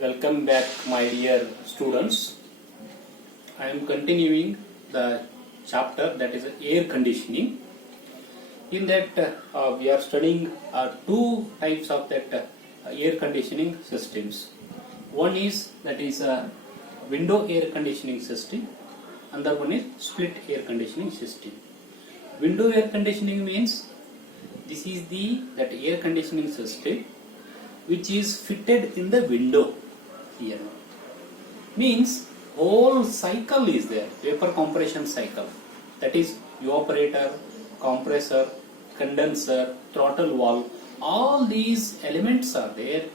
Welcome back, my dear students. I am continuing the chapter that is air conditioning. In that we are studying two types of that air conditioning systems. One is that is a window air conditioning system. Another one is split air conditioning system. Window air conditioning means this is that air conditioning system which is fitted in the window here. Means whole cycle is there, vapor compression cycle. That is evaporator, compressor, condenser, throttle valve. All these elements are there.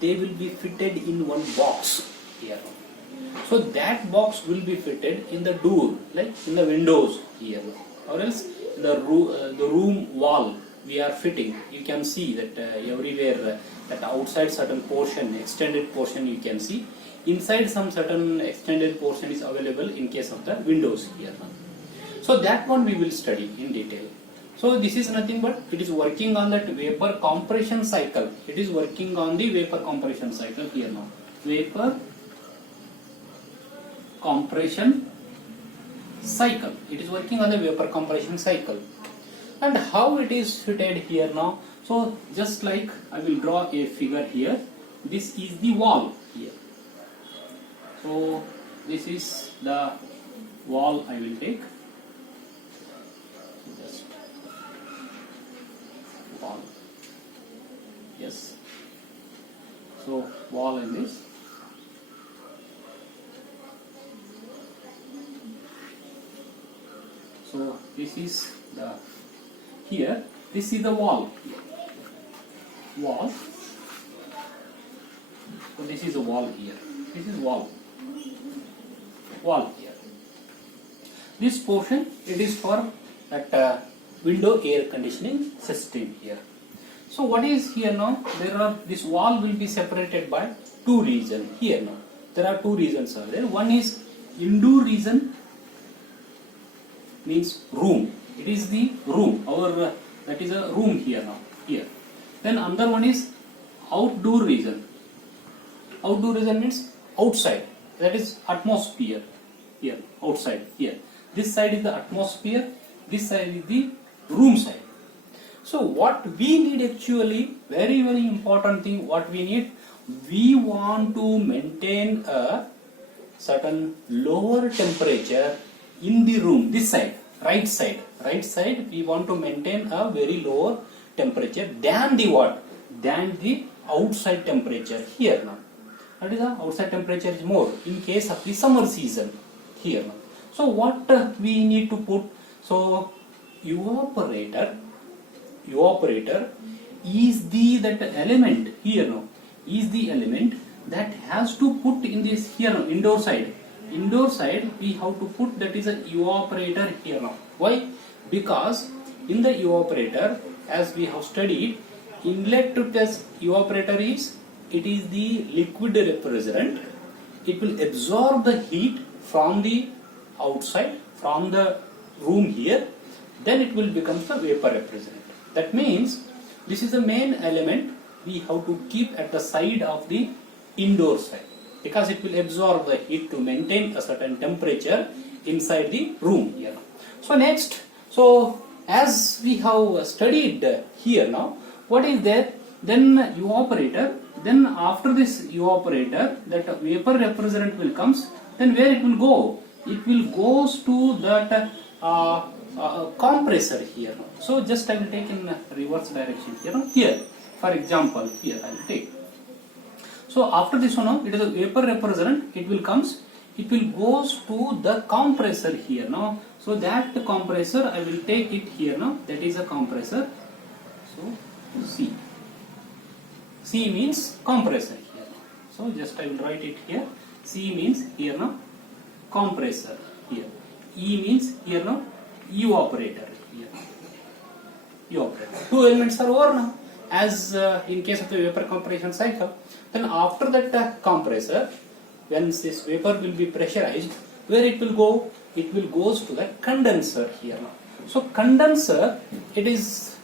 They will be fitted in one box here. So that box will be fitted in the door, like in the windows here, or else in the room wall we are fitting. You can see that everywhere that outside certain portion, extended portion you can see. Inside some certain extended portion is available in case of the windows here. So that one we will study in detail. So this is nothing but it is working on that vapor compression cycle. It is working on the vapor compression cycle here now. Vapor compression cycle. It is working on the vapor compression cycle. And how it is fitted here now? So just like I will draw a figure here. This is the wall here. So this is the wall I will take. Just wall. Yes. So wall in this. So this is the here. This is the wall. Wall. So this is a wall here. This is wall. Wall here. This portion it is for that window air conditioning system here. So what is here now? This wall will be separated by two regions here now. There are two regions are there. One is indoor region, means room. It is the room. Our that is a room here now. Here. Then another one is outdoor region. Outdoor region means outside. That is atmosphere. Here, outside. Here. This side is the atmosphere. This side is the room side. So what we need actually, very important thing. What we need, we want to maintain a certain lower temperature in the room. This side. Right side we want to maintain a very lower temperature than the what? Than the outside temperature here now. That is the outside temperature is more in case of the summer season here now. So what we need to put? So evaporator is that element here now, is the element that has to put in this here now, indoor side. Indoor side we have to put that is a evaporator here now. Why? Because in the evaporator, as we have studied, inlet to test evaporator is, it is the liquid refrigerant. It will absorb the heat from the outside, from the room here, then it will become the vapor refrigerant. That means this is the main element we have to keep at the side of the indoor side, because it will absorb the heat to maintain a certain temperature inside the room here. So next, so as we have studied here now, what is there? Then evaporator. Then after this evaporator, that vapor refrigerant will comes. Then where it will go? It will goes to that compressor here. So just I will take in reverse direction here. Here, for example, here I will take. So after this one, it is a vapor refrigerant. It will comes. It will goes to the compressor here now. So that compressor I will take it here now. That is a compressor. So C. C means compressor here. So just I will write it here. C means here now compressor here. E means here now evaporator here. Evaporator. Two elements are over now. As in case of the vapor compression cycle. Then after that compressor, when this vapor will be pressurized, where it will go? It will goes to the condenser here now. So condenser, it is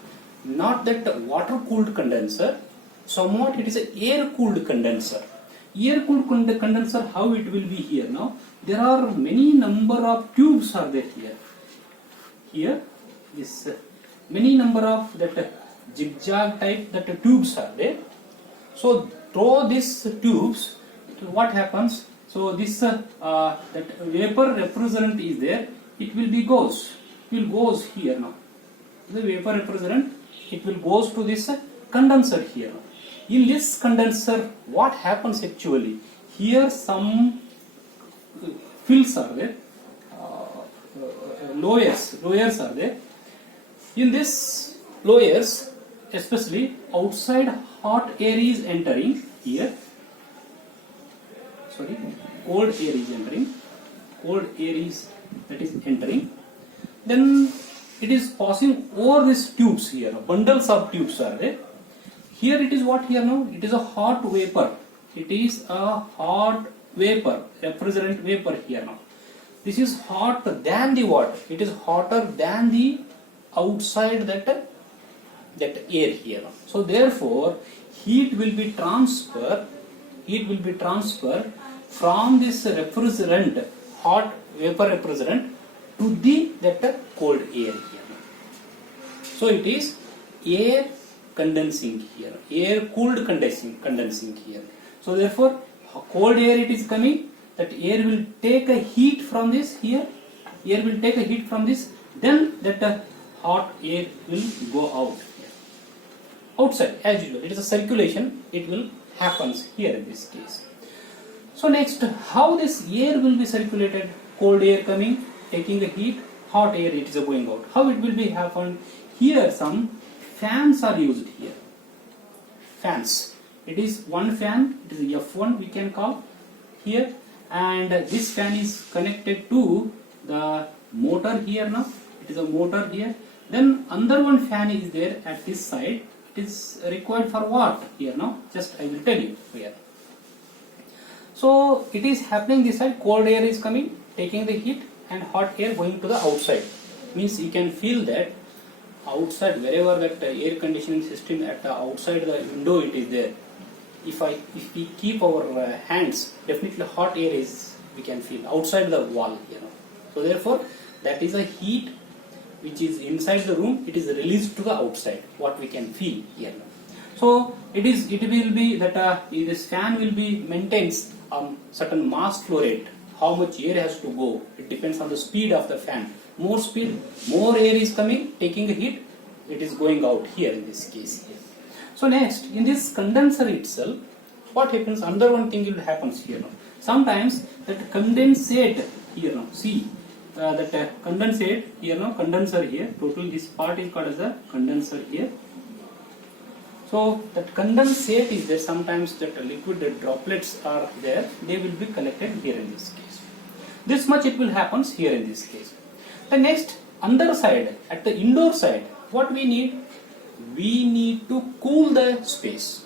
not that water cooled condenser, somewhat it is a air cooled condenser. Air cooled condenser, how it will be here now? There are many number of tubes are there here. Here, this many number of that zigzag type that tubes are there. So through these tubes, what happens? So this that vapor refrigerant is there. It will be goes. It will goes here now. The vapor refrigerant, it will goes to this condenser here. In this condenser, what happens actually? Here some fills are there, layers are there. In this layers, especially outside hot air is entering here. Sorry, cold air is entering. Cold air is entering. Then it is passing over these tubes here. Bundles of tubes are there. Here it is what here now? It is a hot vapor. It is a hot vapor, refrigerant vapor here now. This is hot than the what? It is hotter than the outside that air here now. So therefore, heat will be transferred from this refrigerant, hot vapor refrigerant to the cold air here now. So it is air condensing here, air cooled condensing here. So therefore, cold air it is coming, that air will take a heat from this here, air will take a heat from this, then that hot air will go out here. Outside, as usual, it is a circulation, it will happens here in this case. So next, how this air will be circulated? Cold air coming, taking the heat, hot air it is going out. How it will be happen? Here some fans are used here. Fans. It is one fan, it is F1 we can call here, and this fan is connected to the motor here now. It is a motor here. Then another one fan is there at this side. It is required for what here now? Just I will tell you here. So it is happening this side, cold air is coming, taking the heat, and hot air going to the outside. Means you can feel that outside, wherever that air conditioning system at the outside the window it is there. If we keep our hands, definitely hot air is we can feel outside the wall, So therefore, that is a heat which is inside the room. It is released to the outside. What we can feel here now. So it will be that this fan will be maintains certain mass flow rate. How much air has to go? It depends on the speed of the fan. More speed, more air is coming, taking the heat. It is going out here in this case. So next, in this condenser itself, what happens? Another one thing will happens here now. Sometimes that condensate here now. See that condensate here now. Condenser here. Total this part is called as a condenser here. So that condensate is there. Sometimes that liquid droplets are there. They will be collected here in this case. This much it will happens here in this case. The next, under side, at the indoor side, what we need? We need to cool the space.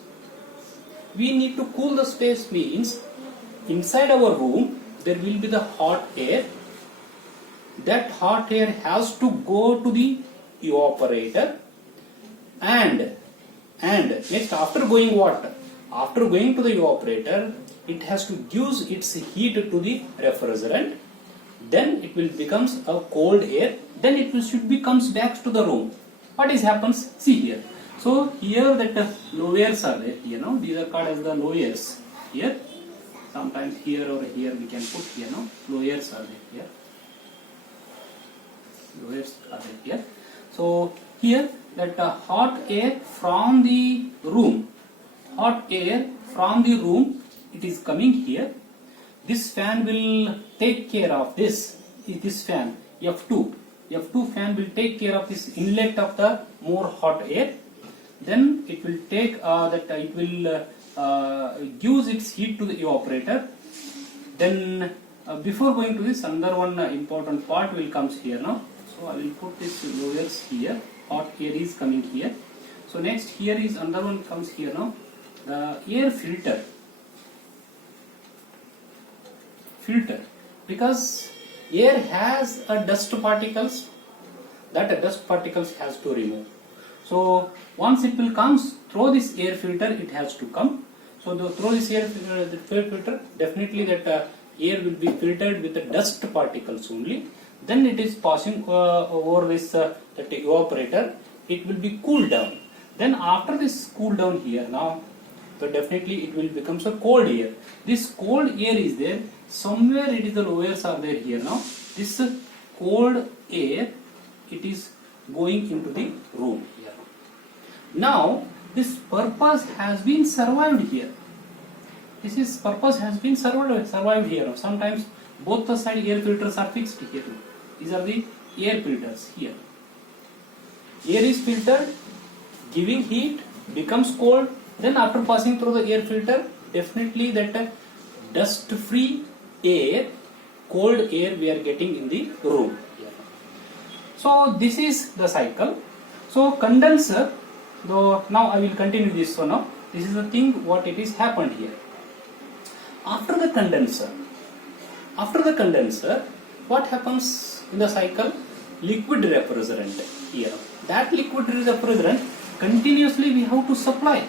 We need to cool the space means inside our room there will be the hot air. That hot air has to go to the evaporator, and next after going what? After going to the evaporator, it has to give its heat to the refrigerant. Then it will becomes a cold air. Then it will should be comes back to the room. What is happens? See here. So here that layers are there. These are called as the layers here. Sometimes here or here we can put here. Layers are there here. Layers are there here. So here that hot air from the room. Hot air from the room. It is coming here. This fan will take care of this. This fan F2. F2 fan will take care of this inlet of the more hot air. Then it will take it will gives its heat to the evaporator. Then before going to this, another one important part will comes here now. So I will put this layers here. Hot air is coming here. So next here is another one comes here now. The air filter. Because air has a dust particles, that dust particles has to remove. So once it will comes through this air filter, it has to come. So through this air filter, definitely that air will be filtered with the dust particles only. Then it is passing over this that evaporator. It will be cooled down. Then after this cool down here now, so definitely it will becomes a cold air. This cold air is there. Somewhere it is the lowers are there here now. This cold air, it is going into the room here. Now this purpose has been survived here. This is purpose has been survived here. Sometimes both the side air filters are fixed here. These are the air filters here. Air is filtered, giving heat, becomes cold. Then after passing through the air filter, definitely that dust-free air, cold air we are getting in the room here. So this is the cycle. So condenser, though now I will continue this one now. This is the thing what it is happened here. After the condenser, what happens in the cycle? Liquid refrigerant here. That liquid refrigerant continuously we have to supply.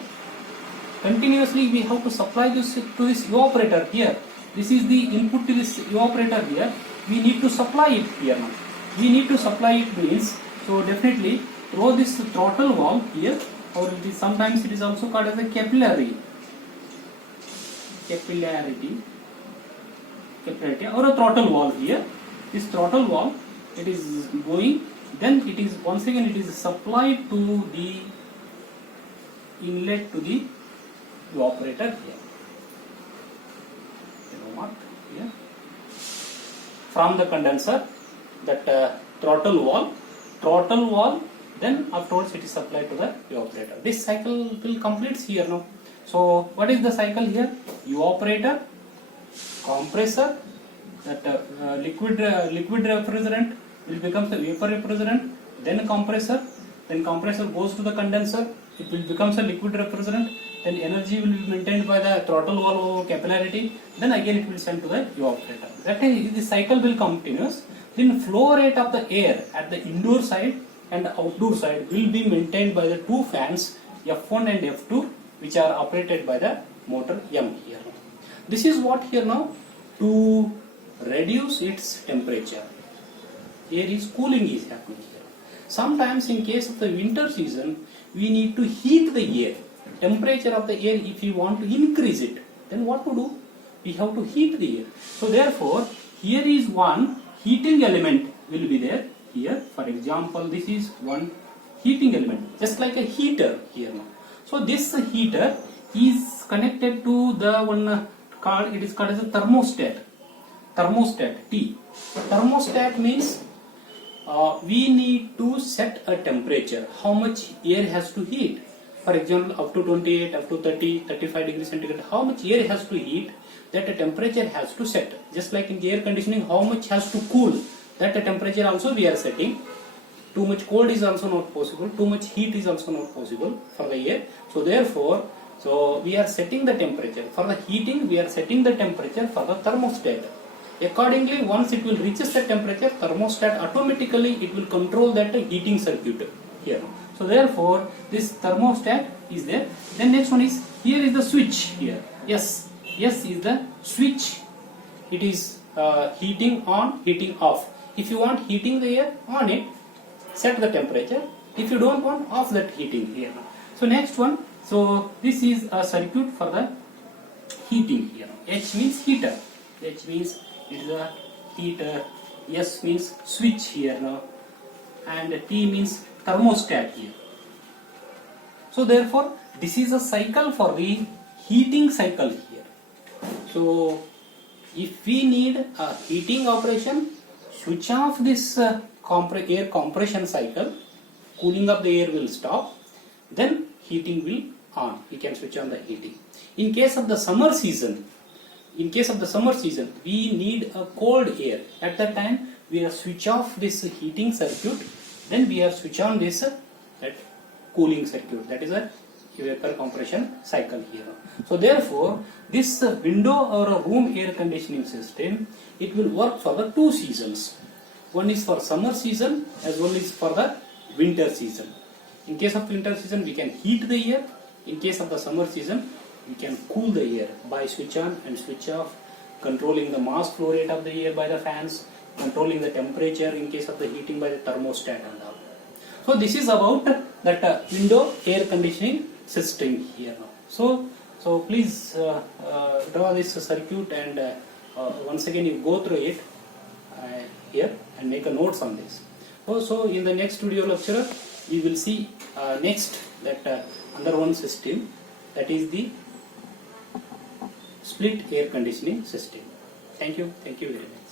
Continuously we have to supply this to this evaporator here. This is the input to this evaporator here. We need to supply it here now. We need to supply it means, so definitely through this throttle valve here, or it is sometimes it is also called as a capillary or a throttle valve here. This throttle valve, it is going, then it is once again it is supplied to the inlet to the evaporator here. Here. From the condenser, that throttle valve, then afterwards it is supplied to the evaporator. This cycle will complete here now. So what is the cycle here? Evaporator, compressor, that liquid refrigerant will become the vapor refrigerant, then compressor goes to the condenser, it will becomes a liquid refrigerant, then energy will be maintained by the throttle valve over capillarity, then again it will send to the evaporator. That is, the cycle will continuous. Then flow rate of the air at the indoor side and outdoor side will be maintained by the two fans F1 and F2, which are operated by the motor M here. This is what here now, to reduce its temperature. Air is cooling is happening here. Sometimes in case of the winter season, we need to heat the air. Temperature of the air, if you want to increase it, then what to do? We have to heat the air. So therefore, here is one heating element will be there here. For example, this is one heating element, just like a heater here now. So this heater is connected to the one called, it is called as a thermostat. Thermostat T. Thermostat means we need to set a temperature, how much air has to heat. For example, up to 28, up to 30, 35 degrees centigrade, how much air has to heat, that a temperature has to set. Just like in air conditioning, how much has to cool, that a temperature also we are setting. Too much cold is also not possible, too much heat is also not possible for the air. So therefore, so we are setting the temperature. For the heating, we are setting the temperature for the thermostat. Accordingly, once it will reaches the temperature, thermostat automatically it will control that heating circuit here. So therefore, this thermostat is there. Then next one is, here is the switch here. Yes is the switch. It is heating on, heating off. If you want heating the air, on it, set the temperature. If you don't want, off that heating here. So next one, so this is a circuit for the heating here. H means heater. H means it is a heater. S means switch here now. And T means thermostat here. So therefore, this is a cycle for the heating cycle here. So if we need a heating operation, switch off this air compression cycle, cooling of the air will stop, then heating will on. We can switch on the heating. In case of the summer season, we need a cold air. At that time, we are switch off this heating circuit, then we are switch on this that cooling circuit. That is a vapor compression cycle here. So therefore, this window or a room air conditioning system, it will work for the two seasons. One is for summer season as well as for the winter season. In case of winter season, we can heat the air. In case of the summer season, we can cool the air by switch on and switch off, controlling the mass flow rate of the air by the fans, controlling the temperature in case of the heating by the thermostat and all. So this is about that window air conditioning system here now. So please draw this circuit and once again you go through it here and make a notes on this. So in the next video lecture we will see next that under one system, that is the split air conditioning system. Thank you very much.